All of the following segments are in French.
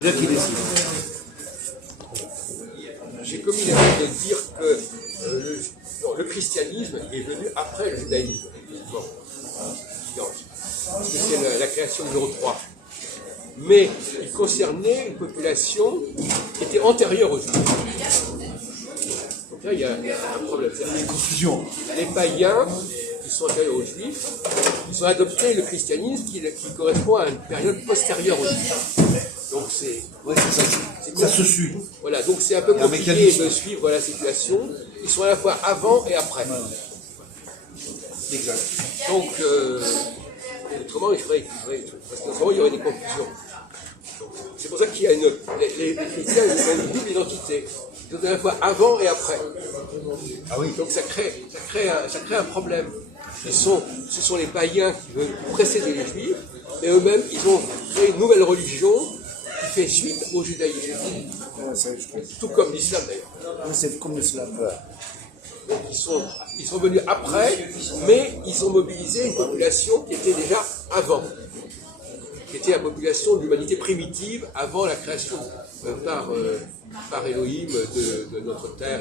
Qui décide. J'ai commis l'erreur de dire que le christianisme est venu après le judaïsme. Bon, c'est la création numéro 3. Mais il concernait une population qui était antérieure aux Juifs. Donc là, il y a un problème. Il y a une confusion. Les païens qui sont antérieurs aux Juifs, ils ont adopté le christianisme qui correspond à une période postérieure aux Juifs. Donc c'est... Oui, c'est ça. Ça se suit. Voilà, donc c'est un peu compliqué de suivre la situation. Ils sont à la fois avant et après. Exact. Donc, autrement, il faudrait, parce qu'autrement, il y aurait des confusions. C'est pour ça qu'il y a les chrétiens ont une double identité. Ils sont à la fois avant et après. Ah oui. Donc ça crée un problème. Ce sont les païens qui veulent précéder les juifs, mais eux-mêmes, ils ont créé une nouvelle religion qui fait suite au judaïsme. Tout comme l'islam d'ailleurs. C'est comme l'islam. Donc ils sont venus après, mais ils ont mobilisé une population qui était déjà avant, qui était la population de l'humanité primitive avant la création par Elohim de notre terre.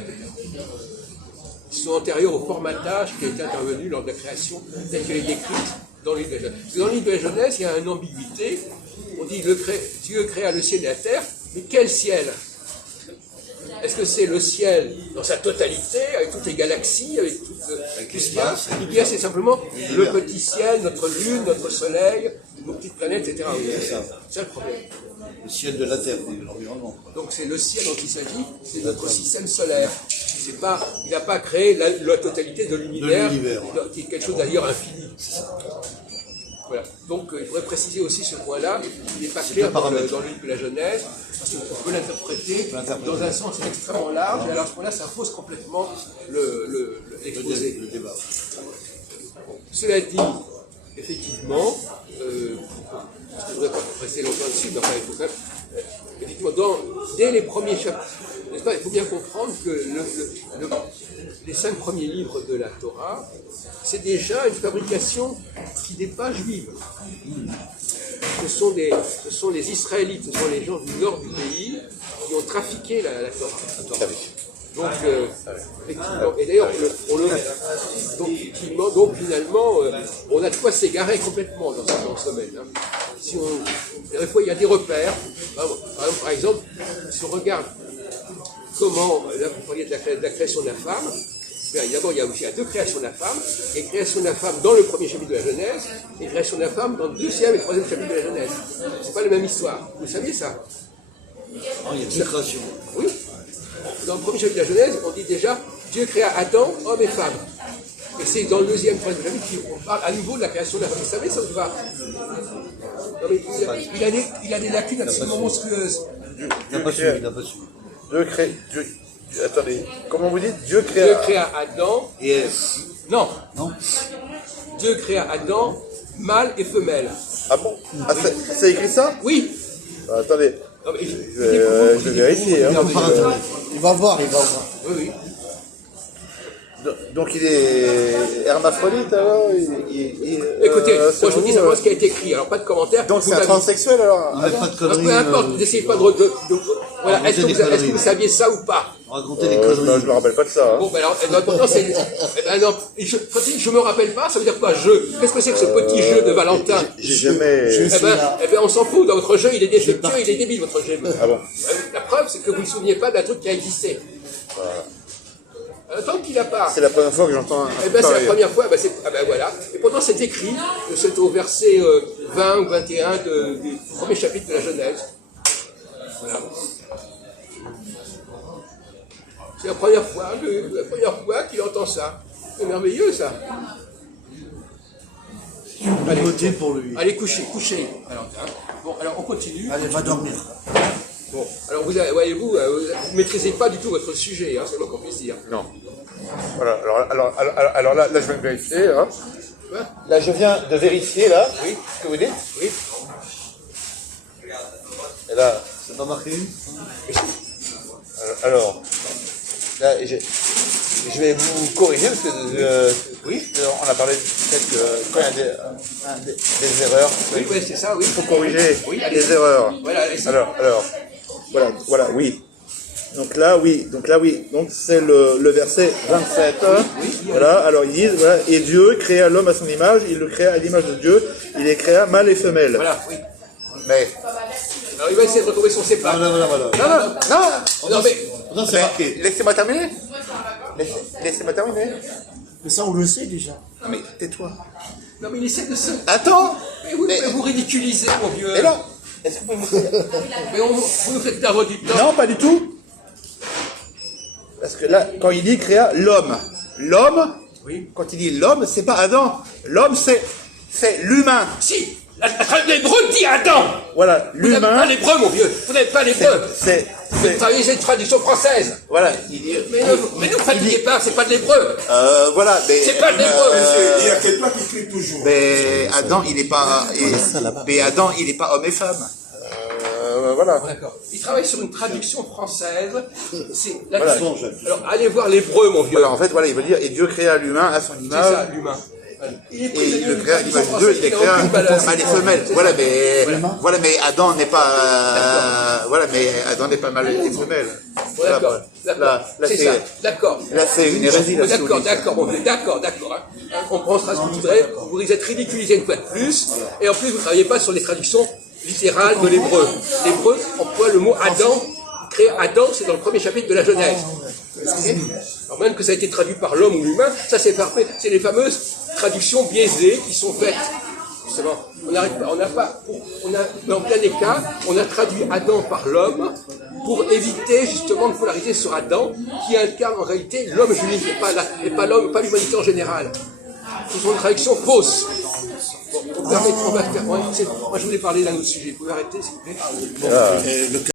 Ils sont antérieurs au formatage qui a été intervenu lors de la création telle qu'elle est décrite dans le livre de la Genèse. Parce que dans le livre de la Genèse, il y a une ambiguïté. On dit Dieu créa le ciel et la terre, mais quel ciel? Est-ce que c'est le ciel dans sa totalité, avec toutes les galaxies, avec tout ce qu'il y a? Ou bien c'est simplement le petit ciel, notre lune, notre soleil, nos petites planètes, etc. C'est ça le problème. Le ciel de la terre, de l'environnement. Donc c'est le ciel dont il s'agit, c'est notre système solaire. Il n'a pas créé la totalité de l'univers, qui est quelque chose d'ailleurs infini. Voilà. Donc il faudrait préciser aussi ce point-là, il n'est pas clair dans le livre de la Genèse, parce qu'on peut l'interpréter dans un sens extrêmement large, et alors à ce point-là, ça fausse complètement l'exposé. Le débat. Cela dit, effectivement, je ne voudrais pas rester longtemps dessus, mais enfin, il faut quand même, effectivement, dès les premiers chapitres, n'est-ce pas, il faut bien comprendre que les 5 premiers livres de la Torah, c'est déjà une fabrication qui n'est pas juive. Ce sont les Israélites, ce sont les gens du nord du pays qui ont trafiqué la Torah. Donc, effectivement, et d'ailleurs, donc finalement, on a de quoi s'égarer complètement dans ce domaine. Hein. Des fois, il y a des repères. Par exemple, si on regarde comment, là vous parliez de la création de la femme, d'abord il y a aussi deux créations de la femme, et création de la femme dans le premier chapitre de la Genèse, et création de la femme dans le deuxième et troisième chapitre de la Genèse. C'est pas la même histoire. Vous saviez ça? Oh, il y a deux créations. Oui. Dans le premier chapitre de la Genèse, on dit déjà Dieu créa Adam, homme et femme. Et c'est dans le deuxième, troisième chapitre qu'on parle à nouveau de la création de la femme. Vous savez ça ou pas? Non, mais il a des lacunes absolument monstrueuses. Il n'a pas su. Attendez, comment vous dites? Dieu créa Adam et Ève. Non. Non. Dieu créa Adam, mâle et femelle. Ah bon? Ah, c'est écrit ça? Oui. Ah, attendez, Non, mais je vais vérifier. Hein. Il va voir. Oui, oui. Donc il est hermaphrodite alors? Écoutez, moi je vous dis simplement ce qui a été écrit, alors pas de commentaires. Donc c'est un transsexuel alors? Non, mais pas de conneries. Peu importe, n'essayez pas de voilà, est-ce que vous saviez ça ou pas? Raconter des Je conneries. me rappelle pas de ça. Hein. Bon, ben alors, l'important c'est. Non, quand je me rappelle pas, ça veut dire quoi? Qu'est-ce que c'est que ce petit jeu de Valentin? J'ai jamais. Eh ben, on s'en fout, dans votre jeu, il est défectueux, il est débile, votre jeu. Ah bon? La preuve, c'est que vous ne vous souvenez pas d'un truc qui a existé. Tant qu'il n'a pas. C'est la première fois que j'entends un. Eh ben, c'est la première fois, voilà. Et pourtant, c'est écrit, c'est au verset 20 ou 21 du premier chapitre de la Genèse. Voilà. C'est la première fois qu'il entend ça. C'est merveilleux, ça. Allez, voter pour lui. Allez, couchez, Valentin. Bon, alors, on continue. Allez, va dormir. Bon, alors, voyez-vous, vous ne maîtrisez pas du tout votre sujet, hein, c'est le moins qu'on puisse dire. Non. Voilà, alors là, je vais vérifier. Hein. Quoi? Là, je viens de vérifier, là, Oui. ce que vous dites. Oui. Et là, C'est pas marqué? alors, Là, je vais vous corriger parce que on a parlé du fait que quand il y a des erreurs, Oui, ouais, c'est ça, oui. il faut corriger Oui, les erreurs. Voilà, allez-y. Alors, voilà, oui. Donc là, oui. Donc c'est le verset 27. Voilà, alors ils disent, voilà, et Dieu créa l'homme à son image, il le créa à l'image de Dieu, il les créa mâle et femelle. Voilà, oui. Mais, Alors il va essayer de retrouver son sépare. Voilà. Non, mais Non, c'est marqué. laissez-moi terminer. Laissez-moi terminer. Mais ça, on le sait déjà. Non mais tais-toi. non, mais il essaie de se. Attends. Mais vous ridiculisez, mon vieux. Et là, est-ce que vous pouvez me... Mais vous nous faites perdre du temps. Non, pas du tout. Parce que là, quand il dit créa l'homme, Oui. quand il dit l'homme, c'est pas Adam. L'homme, c'est l'humain. Si, l'hébreu dit Adam. Voilà, Vous n'avez pas l'humain. l'hébreu, mon vieux. Vous n'avez pas l'hébreu. Vous travaillez cette traduction française. Voilà. Il dit, Mais ne vous fatiguez pas, c'est pas de l'hébreu. voilà. Mais, C'est pas de l'hébreu, monsieur. Il y a quelqu'un qui crie toujours. mais Adam, il n'est pas. Mais Adam, il n'est pas homme et femme. Voilà. D'accord. Il travaille sur une traduction française. C'est la Voilà. traduction. Alors, allez voir l'hébreu, mon vieux. Voilà, en fait, voilà, il veut dire, et Dieu créa l'humain à son C'est image. ça, l'humain. Voilà. Il est Et prisonnier il le d'une créa à l'image traduction de Dieu, il les française qui créa n'a aucune valeur. mâle et femelle. Voilà, mais Adam n'est pas. Voilà, mais Adam n'est pas mâle et femelle. Voilà, D'accord, d'accord. Là, C'est c'est. ça, d'accord. Là, c'est une hérésie, là, si vous D'accord, dites. d'accord, mon vieux, d'accord. Hein. On pensera ce que vous voudrez, vous êtes ridiculisé une fois de plus, et en plus vous ne travaillez pas sur les traductions littérales de l'hébreu. L'hébreu emploie le mot Adam, créé Adam, c'est dans le premier chapitre de la Genèse. Ok. Alors même que ça a été traduit par l'homme ou l'humain, ça c'est parfait, c'est les fameuses traductions biaisées qui sont faites. Justement, dans bien des cas, on a traduit Adam par l'homme pour éviter justement de polariser sur Adam, qui incarne en réalité l'homme juif, et pas l'homme, pas l'humanité en général. Ce sont des traductions fausses. Bon, on va faire. Moi, je voulais parler d'un autre sujet. Vous pouvez arrêter, s'il vous plaît? Le